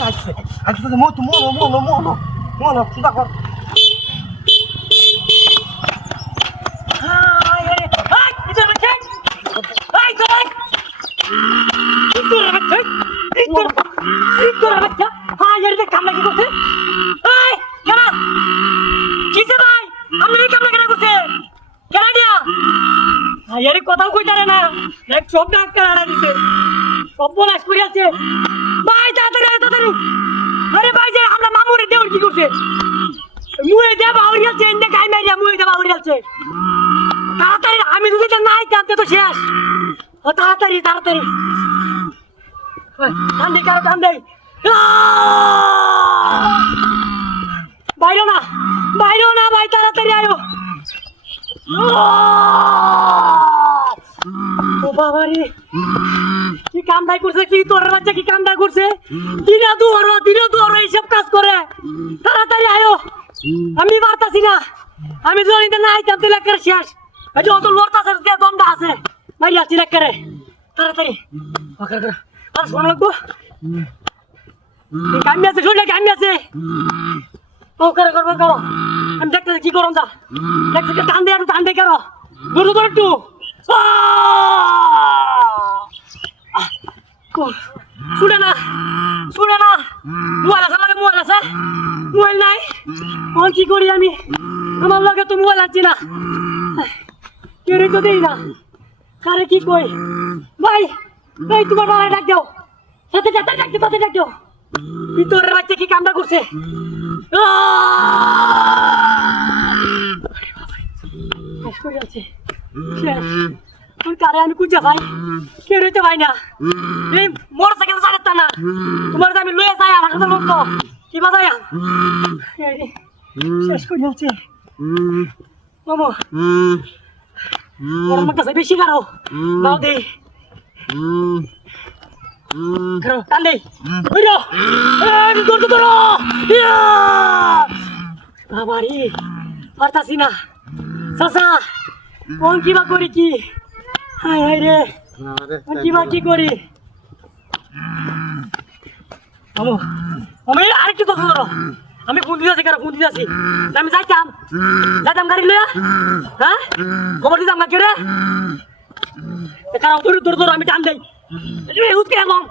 আসছে আসছে মতো মনো মনো মনো মনো চিন্তা কর কোথাও কইতারে না এক সব ডাক্তার আনা দিছে সব বলাস করে আছে ভাই তাড়াতাড়ি তাড়াতাড়ি আরে ভাই যে আমরা মামুরে দেউর কি করছে মুয়ে দে বাউরি আছে এনে গাই মারিয়া মুয়ে দে বাউরি আছে তাড়াতাড়ি আমি যদি নাই জানতে তো শেষ ও তাড়াতাড়ি তাড়াতাড়ি টান দে কারো টান দে বাইরো না ভাই তাড়াতাড়ি আয়ো ও বাবা রে কি কামদাই করছে কি তোর বাচ্চা কি কামদাই করছে দিনে দুয়ার এইসব কাজ করে তাড়াতাড়ি আয়ো আমি পারতাছি না আমি জনিতে না আইতাম তুই লেখার শেষ এই যে অত লড়তাছে যে দমটা আছে মারি আছি লেখারে তাড়াতাড়ি আর শোনা লাগবো কামি আছে শুনলে কামি আছে ও করে করবো করো আমি দেখতে কি করম দা দেখতে টান দে করো দূর দূর একটু শুনে না মোবাইল আছে মোবাইল নাই এখন কি করি আমি আমার লগে তো মোবাইল আছে না কেউ তো দেই না কারে কি কই ভাই এই তোমার বাবা ডাক দাও সাথে ডাক দাও কি তোর বাচ্চা কি কামটা করছে আমি কুচা ভাই কেউ রইতে ভাই না এই মোটর সাইকেল চালাতে না তোমার আমি লয়ে যাই আমার সাথে লোক তো কি বাজাই শেষ করে যাচ্ছে মামু আমার কাছে বেশি কারো দাও দে টান দে ধরো বাবারি পারতাছি না চাচা কোন কিবা করি কি হাই হাই রে কিবা কি করি আমি আরেকটু কথা ধরো আমি ফোন দিয়েছি আমি যাইতাম গাড়ি লইয়া হ্যাঁ খবর দিতাম না কেউ রে কারণ ধরে আমি টান দেই হুসকে এলাম